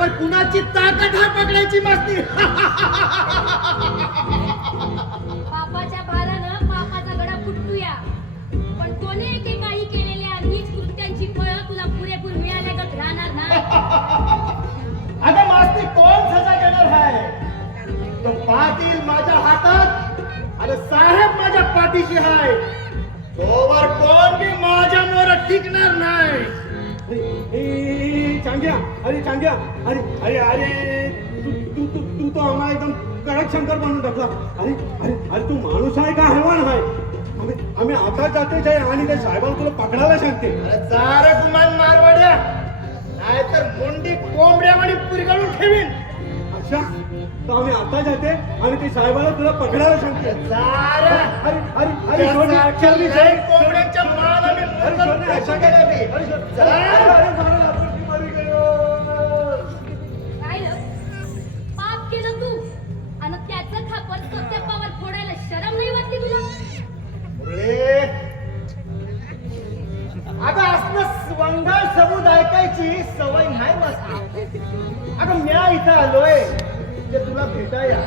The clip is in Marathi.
पण कुणाची ताकद हा पकडायची मस्ती? पापाच्या भारानं पापाचा गडा फुटतूया. पण कोणी एकेकाळी केलेल्या नीच कृत्यांची फळं तुला पुरेपूर मिळाल्यागत राहणार नाही. अगं मस्ती कोण सजा देणार आहे तो पाटील माझ्या हातात आणि साहेब माझ्या पाठीशी आहे तोवर कोण चांग्या अरे चांग्या अरे अरे अरे तू तू तू तू तो आम्हाला एकदम कडक शंकर बनवून टाकला. अरे अरे अरे तू माणूस आहे का? हैवान आहे. आम्ही आम्ही आता आहे आणि त्या साहेबाला तुला पकडायला सांगते. अरे जा रे गुमान मारवाड्या. नाहीतर मुंडी कोंबड्यावानी पुरगळून ठेवीन. अच्छा तर आम्ही आता जाते आणि ते साहेबाला तुला पकडायला सांगते. अरे अरे अरे कोंबड्यांच्या गेल्या बे? अरे सोड, जा. अरे, अगं असलं वंगाळ सबूत ऐकायची सवय नाही मस्त. अगं म्या इथं आलोय ते तुला भेटाया